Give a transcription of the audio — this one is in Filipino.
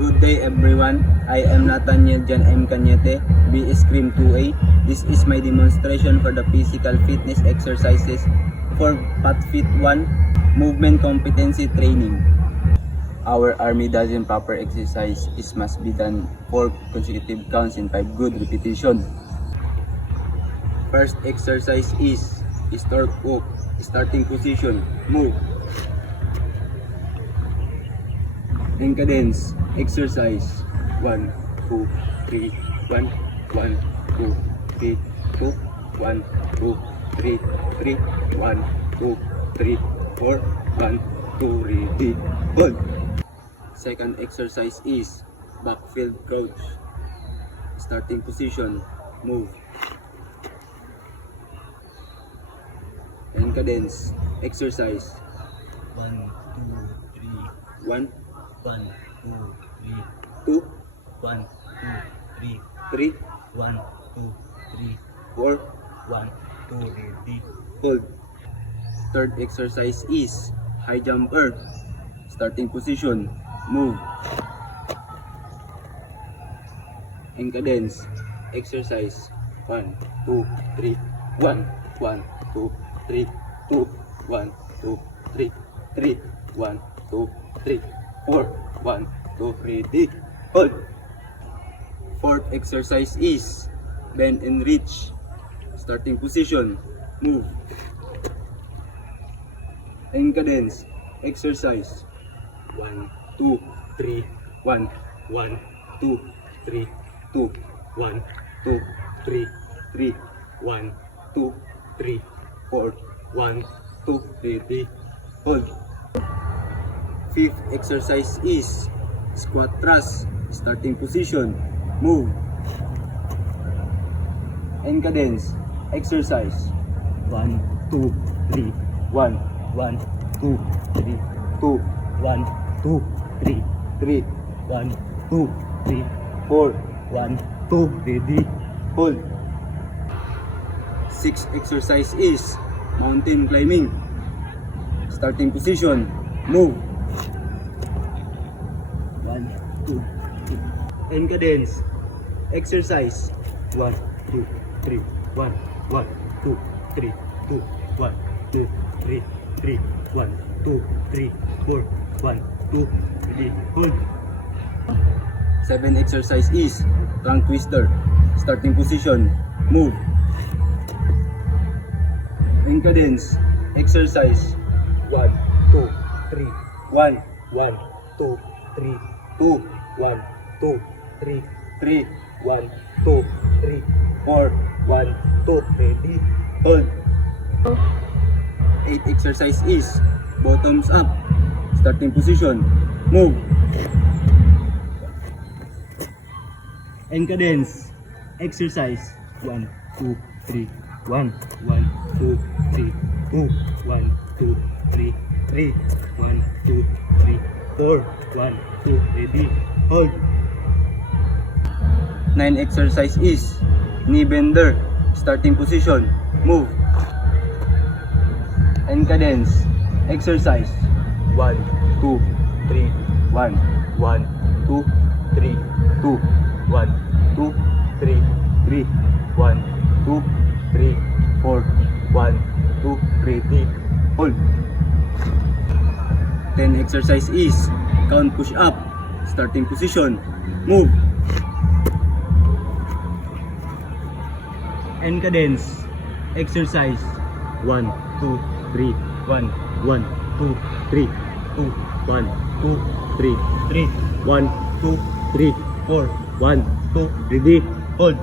Good day everyone, I am Nathaniel Jan M. Cañete, BS Cream 2A. This is my demonstration for the physical fitness exercises for PatFit 1 Movement Competency Training. Our Army dozen proper exercise must be done 4 consecutive counts in 5 good repetition. First exercise is stork walk. Starting position, move. In cadence, exercise 1, 2, 3, 1, 1, 2, 3, 2, 1, 2, 3, 3, 1, 2, 3, 4, 1, 2, ready, hold. Second exercise is backfield crouch. Starting position, move. In cadence, exercise 1, 2, 3, 1, 1, 2, 3, 2, 1, 2, 3, 3, 1, 2, 3, 4, 1, 2, ready. hold. Third exercise is high jumper. Starting position, move. In cadence, exercise 1, 2, 3, 1, 1, 2, 3, 2, 1, 2, 3, 3, 1, 2, 3, 4, 1, 2, ready, hold. Fourth exercise is bend and reach. Starting position, move. In cadence, exercise 1, 2, 3, 1, 1, 2, 3, 2, 1, 2, 3, 3, 1, 2, 3, 4, 1, 2, ready, hold. Fifth exercise is squat thrust. Starting position, move. In cadence, exercise 1, 2, 3, 1, 1, 2, 3, 2, 1, 2, 3, 3, 1, 2, 3, 4, 1, 2, ready, hold. Sixth exercise is mountain climbing. Starting position, move. 1, 2, 3. In cadence, exercise 1, 2, 3, 1, 1, 2, 3, 2, 1, 2, 3, 3, 1, 2, 3, 4, 1, 2, ready, hold. 7 exercise is trunk twister. Starting position, move. In cadence, exercise 1, 2, 3, 1, 1, 2, 3, 2, 1, 2, 3, 3, 1, 2, 3, 4, 1, 2, ready, hold. 8 exercise is bottoms up. Starting position, move. In cadence, exercise 1, 2, 3, 1, 1, 2, 3, 2, 1, 2, 3, 3, 1, 2, 3, 4, 1, 2, ready, hold. 9 exercise is knee bender. Starting position, move. In cadence, exercise 1, 2, 3, 1, 1, 2, 3, 2, 1, 2, 3, 3, 1, 2, 3, 4, 1, 2, ready, hold. 10 exercise is count push up. Starting position, move. In cadence, exercise 1, 2, 3, 1, 1, 2, 3, 2, 1, 2, 3, 3, 1, 2, 3, 4, 1, 2, ready, hold.